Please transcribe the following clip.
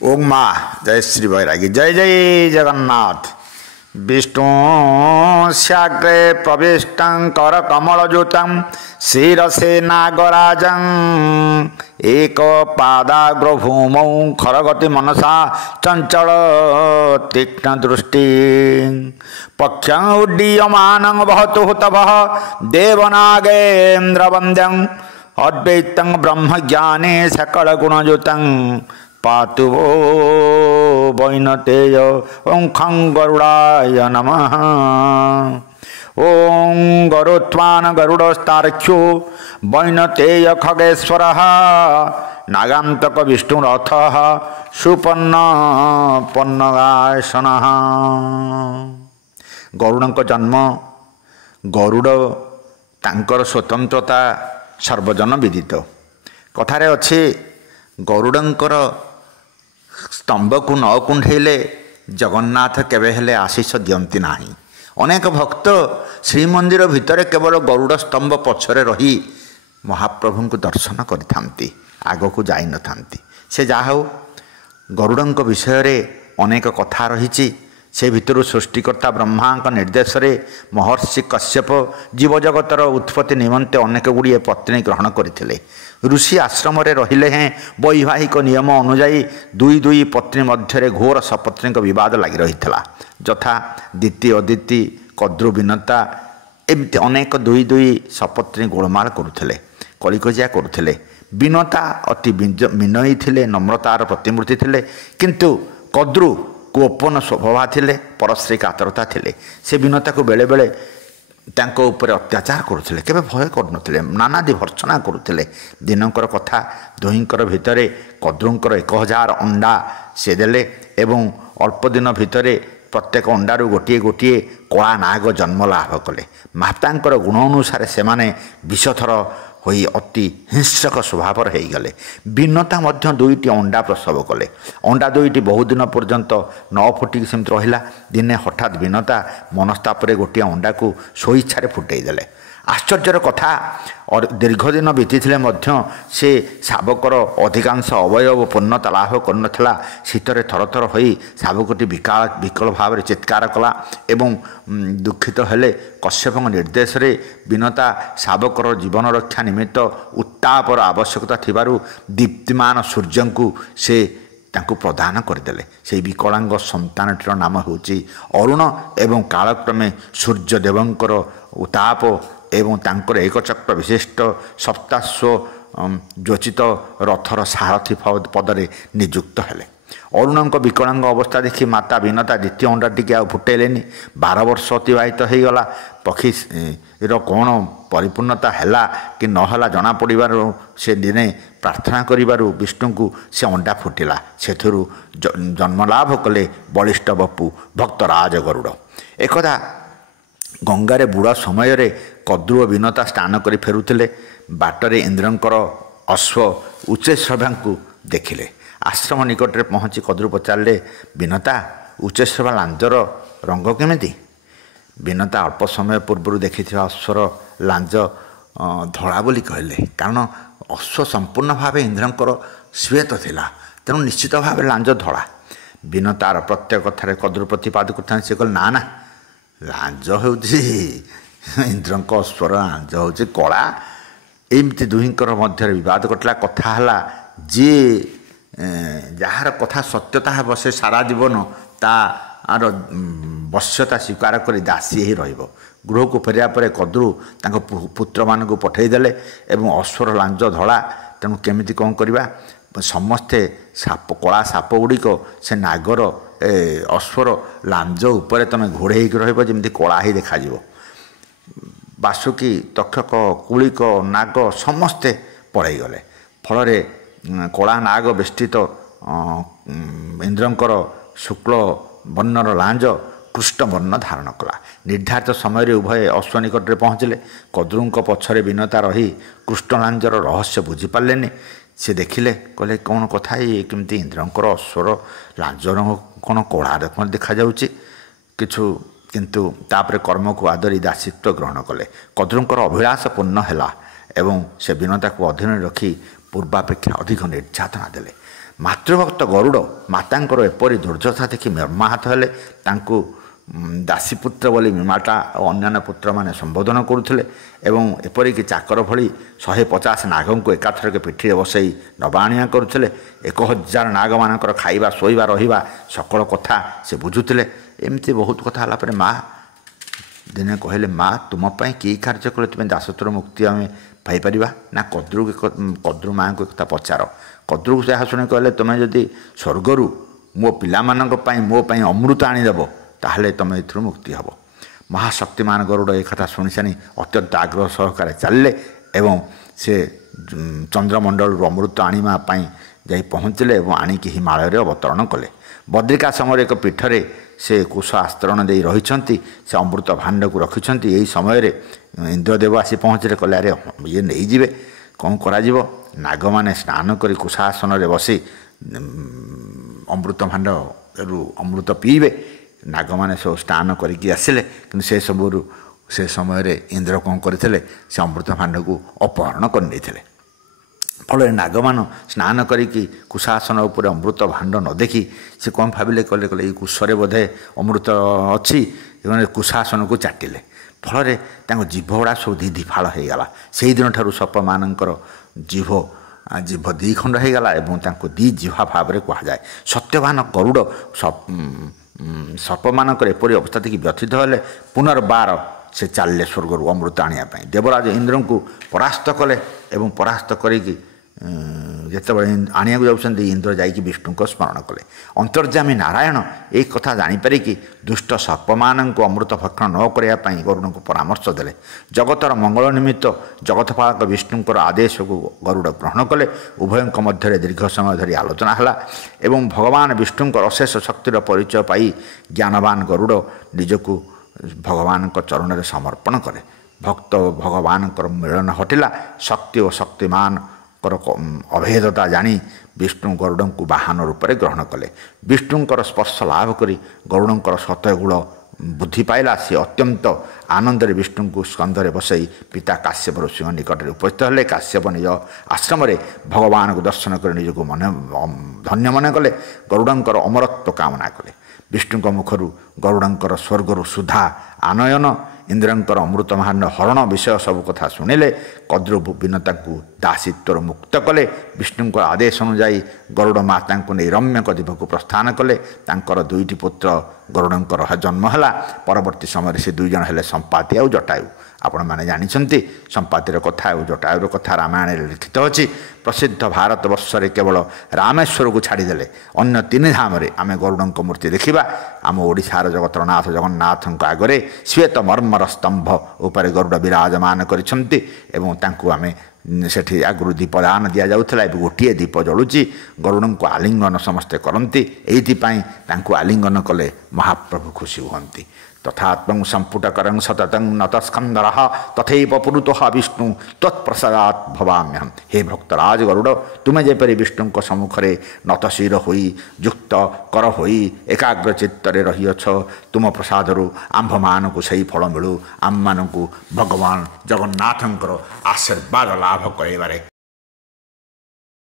ओम माँ जय श्री बैरागी जय जय जगन्नाथ। विष्णु श्याग्रे प्रविष्टं कर कमलजुतं शिरसे नागराजं एक पादाग्र भूमौ खरगति मनसा चंचल तीक्ष्ण दृष्टि पक्षं उड्डीयमानं वहतु तवः देवनागेन्द्र वन्द्यं अद्वैतं ब्रह्मज्ञाने सकल गुणयुतं पातु वो वैनतेय ओं खं गरुडाय नमः। ओं गरुत्वान् गरुडस्तार्क्ष्यो वैनतेय खगेश्वरः नागान्तक विष्णुरथः सुपन्न पन्नगासनः। गरुडଙ୍କ जन्म गरुड़ तांकर स्वतंत्रता सर्वजन विदित। कथारे अच्छे गरुड़ंकर स्तंभ को न कुंढेले जगन्नाथ केवे हेले आशीष दियंती नाही। अनेक भक्त श्रीमंदिर भितर केवल गरुड़ स्तंभ पछरे रही महाप्रभु को दर्शन करिथांती, आगो जाई न थांती। से जा हो गरुड़ंक विषय रे अनेक कथा रही। से भितर सृष्टिकर्ता ब्रह्मा निर्देश रे महर्षि कश्यप जीवजगतर उत्पत्ति निमंते अनेक गुड़िए पत्नी ग्रहण करथिले। ऋषि आश्रम रहिले हैं वैवाहिक नियम अनुजाई दुई दुई पत्नी मध्य घोर सपत्नी विवाद लगी रही यथा दिति अदिति कद्रु विनता एमती अनेक दुई दुई सपत्नी गोलमाल करुले कलिकजिया करुले। विनता अति विनयी थिले, नम्रतार प्रतिमूर्ति थिले, किंतु कद्रु गोपन स्वभाव थिले, परश्री कातरता थिले। से विनता को बेले बेले तांको ऊपर अत्याचार करुले, केबे भय करुनथिले, नानादि भर्सना करुले। दिनकर कथा दुहींकर भितरे कद्रुंकर 1000 अंडा से देले एवं अल्प दिन भितरे प्रत्येक अंडारू गोटे गोटे कला नाग जन्म लाभ कले। मातांकर गुण अनुसार से माने विषथर होई अति हिंसक स्वभाव गले। विनता मध्य 2टी अंडा प्रसव कले। अंडा 2टी बहुत दिन पर्यंत न फुटिक सेमती रहिला। दिने हठात विनता मनस्तापर गोटे अंडा को स्वेच्छा फुटई देले। आश्चर्यर कथा और दीर्घ दिन बीती से शावकर अधिकांश अवयव पूर्णता लाभ करनथला। शीतरे थर थर होई शावकटी विकल भाव चित्कार कला एवं दुखित हेले। कश्यप निर्देश रे विनता शावकर जीवन रक्षा निमित्त उत्तापर आवश्यकता थिबारु दीप्तिमान सूर्य को से तांको प्रदान करदेले। से विकलांग संतानटीर नाम होची अरुण एवं कालक्रमे सूर्यदेवंकर उताप एवं तांकर एक चक्र विशिष्ट सप्ताश्व ज्योचित रथर सारथी पदरे नियुक्त हेले। अरुणक विकलांग अवस्था देखी माता विनता द्वितीय अंडा टिके आ फुटेलेनी। 12 वर्ष अतिवाहित हो गला। पक्षी कौन परिपूर्णता हैला कि नहला जना पड़िबार से दिने प्रार्थना करिबारु विष्णु को से अंडा फुटिला। सेथुरु जन्मलाभ कले बलिष्ठ बपु भक्तराज गरुड़। एकदा गंगारे बुड़ा समय रे कद्रु और विनता स्नान करी फेरुथिले। बाटरे इंद्रंकर अश्व उच्चेश्रभा को देखिले। आश्रम निकट में पहुँची कद्रु पचारे विनता उच्चेश्रभा लांजर रंग केमिति? विनता अल्प समय पूर्व देखि अश्वर लांज धड़ा बोली कहले, कारण अश्व संपूर्ण भाव इंद्रंकर श्वेत थिला, तेणु निश्चित भाव लांज धड़ा। विनतार प्रत्येक कथार कद्रु प्रतिपाद करता से कहले ना ना लांज होउछि इंद्रंक अश्वर लांज होउछि कला। एमती दुहींकर मध्य विवाद कटला। कथा हला जे जार कथा सत्यता हे से सारा जीवन तार वश्यता स्वीकार कर दासी ही रहिबो। गृह को फेरिया पर कद्रु तांको पुत्र मान को पठेदेले एवं अश्वर लांज धड़ा। तेणु केमिति कौन करवा? समस्ते साप कला साप गुड़िक से नागर अश्वर लांज उपरे तुम घोड़े होकर जमी कला ही देखा। बासुकी तक्षक कुलिक नाग समस्ते पड़े गले। फल कला नाग बेष्टित इंद्रंकर शुक्ल वर्णर लांज कृष्ण वर्ण धारण कला। निर्धारित समय उभय अश्व निकट में पहुँचले। कद्रुंक पछरे विनता रही कृष्ण लांजर रहस्य बुझीपारे। से देखिले कहले कौन कथा ये केमती इंद्रंकर अश्वर लांजर कौन कला देखा जाउची किछु, किंतु तापर कर्म को आदरी दासित्व ग्रहण कले। कद्रुंकर अभिलाष पूर्ण हैला एवं से विनता को अधीन रखी पूर्वापेक्षा अधिक निर्यातना देले। ମାତୃଭକ୍ତ ଗରୁଡ଼ ମାତାଙ୍କର ଏପରି ଦୁର୍ଦ୍ଦଶା ଦେଖି ମର୍ମାହତ ହେଲେ। ତାଙ୍କୁ ଦାସୀପୁତ୍ର ବୋଲି ମାତା ଓ ଅନ୍ୟାନ୍ୟ ପୁତ୍ରମାନେ ସମ୍ବୋଧନ କରୁଥିଲେ ଏବଂ ଏପରିକି ଚାକର ଭଳି 150 ନାଗଙ୍କୁ ଏକାଥରକେ ପିଠିରେ ବସାଇ ନେବା ଆଣିବା କରୁଥିଲେ। 1000 ନାଗମାନଙ୍କର ଖାଇବା ଶୋଇବା ରହିବା ସକଳ କଥା ସେ ବୁଝୁଥିଲେ। ଏମିତି ବହୁତ କଥା ହେଲା ପରେ ମା' ଦିନେ କହିଲେ, ମା' ତୁମ ପାଇଁ କି କାର୍ଯ୍ୟ କଲେ ତୁମେ ଦାସତ୍ୱର ମୁକ୍ତି ଆମେ ପାଇପାରିବା? ନା କଦ୍ରୁ ମା'ଙ୍କୁ କଥା ପଚାର। କଦ୍ରୁକୁ ଯାହା ଶୁଣି କହିଲେ, ତୁମେ ଯଦି ସ୍ୱର୍ଗରୁ ମୋ ପିଲାମାନଙ୍କ ପାଇଁ ମୋ ପାଇଁ ଅମୃତ ଆଣିଦେବ ତାହେଲେ ତୁମେ ଏଥିରୁ ମୁକ୍ତି ହେବ। ମହାଶକ୍ତିମାନ ଗରୁଡ଼ ଏ କଥା ଶୁଣିସାରି ଅତ୍ୟନ୍ତ ଆଗ୍ରହ ସହକାରେ ଚାଲିଲେ ଏବଂ ସେ ଚନ୍ଦ୍ରମଣ୍ଡଳରୁ ଅମୃତ ଆଣିବା ପାଇଁ ଯାଇ ପହଞ୍ଚିଲେ ଏବଂ ଆଣିକି ହିମାଳୟରେ ଅବତରଣ କଲେ। ବଦ୍ରିକାଶ୍ରମର ଏକ ପୀଠରେ ସେ କୁଶ ଆସ୍ତରଣ ଦେଇ ରହିଛନ୍ତି। ସେ ଅମୃତ ଭାଣ୍ଡକୁ ରଖିଛନ୍ତି। ଏହି ସମୟରେ ଇନ୍ଦ୍ରଦେବ ଆସି ପହଞ୍ଚିଲେ। କହିଲେ, ଆରେ ଇଏ ନେଇଯିବେ, କ'ଣ କରାଯିବ? ନାଗମାନେ ସ୍ନାନ କରି କୁଶାସନରେ ବସି ଅମୃତ ଭାଣ୍ଡରୁ ଅମୃତ ପିଇବେ। ନାଗମାନେ ସବୁ ସ୍ନାନ କରିକି ଆସିଲେ, କିନ୍ତୁ ସେ ସମୟରେ ଇନ୍ଦ୍ର କ'ଣ କରିଥିଲେ? ସେ ଅମୃତ ଭାଣ୍ଡକୁ ଅପହରଣ କରିନେଇଥିଲେ। ଫଳରେ ନାଗମାନ ସ୍ନାନ କରିକି କୁଶାସନ ଉପରେ ଅମୃତ ଭାଣ୍ଡ ନ ଦେଖି ସେ କ'ଣ ଭାବିଲେ? କହିଲେ ଏଇ କୁଶରେ ବୋଧେ ଅମୃତ ଅଛି। ସେମାନେ କୁଶାସନକୁ ଚାଟିଲେ। ଫଳରେ ତାଙ୍କ ଜିଭ ଗୁଡ଼ା ସବୁ ଦି ଫାଳ ହୋଇଗଲା। ସେହିଦିନଠାରୁ ସର୍ପମାନଙ୍କର ଜିଭ 2 ଖଣ୍ଡ ହୋଇଗଲା ଏବଂ ତାଙ୍କୁ 2 ଜିହ୍ୱା ଭାବରେ କୁହାଯାଏ। ସତ୍ୟବାନ ଗରୁଡ଼ ସର୍ପମାନଙ୍କର ଏପରି ଅବସ୍ଥା ଦେଖି ବ୍ୟଥିତ ହେଲେ। ପୁନର୍ବାର ସେ ଚାଲିଲେ ସ୍ୱର୍ଗରୁ ଅମୃତ ଆଣିବା ପାଇଁ। ଦେବରାଜ ଇନ୍ଦ୍ରଙ୍କୁ ପରାସ୍ତ କଲେ ଏବଂ ପରାସ୍ତ କରିକି ଯେତେବେଳେ ଆଣିବାକୁ ଯାଉଛନ୍ତି, ଇନ୍ଦ୍ର ଯାଇକି ବିଷ୍ଣୁଙ୍କ ସ୍ମରଣ କଲେ। ଅନ୍ତର୍ଯାମୀ ନାରାୟଣ ଏହି କଥା ଜାଣିପାରିକି ଦୁଷ୍ଟ ସର୍ପମାନଙ୍କୁ ଅମୃତ ଭକ୍ଷଣ ନ କରିବା ପାଇଁ ଗରୁଡ଼ଙ୍କୁ ପରାମର୍ଶ ଦେଲେ। ଜଗତର ମଙ୍ଗଳ ନିମିତ୍ତ ଜଗତପାଳକ ବିଷ୍ଣୁଙ୍କର ଆଦେଶକୁ ଗରୁଡ଼ ଗ୍ରହଣ କଲେ। ଉଭୟଙ୍କ ମଧ୍ୟରେ ଦୀର୍ଘ ସମୟ ଧରି ଆଲୋଚନା ହେଲା ଏବଂ ଭଗବାନ ବିଷ୍ଣୁଙ୍କର ଅଶେଷ ଶକ୍ତିର ପରିଚୟ ପାଇ ଜ୍ଞାନବାନ ଗରୁଡ଼ ନିଜକୁ ଭଗବାନଙ୍କ ଚରଣରେ ସମର୍ପଣ କଲେ। ଭକ୍ତ ଭଗବାନଙ୍କର ମିଳନ ଘଟିଲା। ଶକ୍ତି ଓ ଶକ୍ତିମାନ ଅଭେଦତା ଜାଣି ବିଷ୍ଣୁ ଗରୁଡ଼ଙ୍କୁ ବାହନ ରୂପରେ ଗ୍ରହଣ କଲେ। ବିଷ୍ଣୁଙ୍କର ସ୍ପର୍ଶ ଲାଭ କରି ଗରୁଡ଼ଙ୍କର ଶତଗୁଣ ବୁଦ୍ଧି ପାଇଲା। ସେ ଅତ୍ୟନ୍ତ ଆନନ୍ଦରେ ବିଷ୍ଣୁଙ୍କୁ ସ୍କନ୍ଧରେ ବସାଇ ପିତା କାଶ୍ୟପ ଋଷିଙ୍କ ନିକଟରେ ଉପସ୍ଥିତ ହେଲେ। କାଶ୍ୟପ ନିଜ ଆଶ୍ରମରେ ଭଗବାନଙ୍କୁ ଦର୍ଶନ କରି ନିଜକୁ ଧନ୍ୟ ମନେ କଲେ। ଗରୁଡ଼ଙ୍କର ଅମରତ୍ୱ କାମନା କଲେ। ବିଷ୍ଣୁଙ୍କ ମୁଖରୁ ଗରୁଡ଼ଙ୍କର ସ୍ୱର୍ଗରୁ ସୁଧା ଆନୟନ, ଇନ୍ଦ୍ରଙ୍କର ଅମୃତ ଭାଣ୍ଡ ହରଣ ବିଷୟ ସବୁ କଥା ଶୁଣିଲେ। କଦ୍ରୁ ବିନତାଙ୍କୁ ଦାସୀତ୍ୱରୁ ମୁକ୍ତ କଲେ। ବିଷ୍ଣୁଙ୍କର ଆଦେଶ ଅନୁଯାୟୀ ଗରୁଡ଼ ମାତାଙ୍କୁ ନେଇ ରମ୍ୟକ ଦ୍ୱୀପକୁ ପ୍ରସ୍ଥାନ କଲେ। ତାଙ୍କର 2ଟି ପୁତ୍ର ଗରୁଡ଼ଙ୍କର ଜନ୍ମ ହେଲା। ପରବର୍ତ୍ତୀ ସମୟରେ ସେ 2 ଜଣ ହେଲେ ସମ୍ପାତି ଆଉ ଜଟାୟୁ। ଆପଣମାନେ ଜାଣିଛନ୍ତି ସମ୍ପାତିର କଥା ଆଉ ଜଟାୟୁର କଥା ରାମାୟଣରେ ଲିଖିତ ଅଛି। ପ୍ରସିଦ୍ଧ ଭାରତବର୍ଷରେ କେବଳ ରାମେଶ୍ୱରକୁ ଛାଡ଼ିଦେଲେ ଅନ୍ୟ 3 ଧାମରେ ଆମେ ଗରୁଡ଼ଙ୍କ ମୂର୍ତ୍ତି ଦେଖିବା। ଆମ ଓଡ଼ିଶାର ଜଗତର ନାଥ ଜଗନ୍ନାଥଙ୍କ ଆଗରେ ଶ୍ଵେତ ମର୍ମର ସ୍ତମ୍ଭ ଉପରେ ଗରୁଡ଼ ବିରାଜମାନ କରିଛନ୍ତି ଏବଂ ତାଙ୍କୁ ଆମେ ସେଠି ଆଗରୁ ଦୀପଦାନ ଦିଆଯାଉଥିଲା। ଏବେ ଗୋଟିଏ ଦୀପ ଜଳୁଛି। ଗରୁଡ଼ଙ୍କୁ ଆଲିଙ୍ଗନ ସମସ୍ତେ କରନ୍ତି। ଏଇଥିପାଇଁ ତାଙ୍କୁ ଆଲିଙ୍ଗନ କଲେ ମହାପ୍ରଭୁ ଖୁସି ହୁଅନ୍ତି। ତଥାତ୍ମଂ ସମ୍ପୁଟକରଂ ସତତଂ ନତସ୍କନ୍ଦରଃ ତଥୈବ ପୁରୁତଃ ବିଷ୍ଣୁ ତତ୍ପ୍ରସାଦାତ୍ ଭବାମ୍ୟହମ୍। ହେ ଭକ୍ତରାଜ ଗରୁଡ଼, ତୁମେ ଯେପରି ବିଷ୍ଣୁଙ୍କ ସମ୍ମୁଖରେ ନତଶିର ହୋଇ ଯୁକ୍ତ କର ହୋଇ ଏକାଗ୍ର ଚିତ୍ତରେ ରହିଅଛ, ତୁମ ପ୍ରସାଦରୁ ଆମ୍ଭମାନଙ୍କୁ ସେହି ଫଳ ମିଳୁ। ଆମମାନଙ୍କୁ ଭଗବାନ ଜଗନ୍ନାଥଙ୍କର ଆଶୀର୍ବାଦ ଲାଭ କରିବାରେ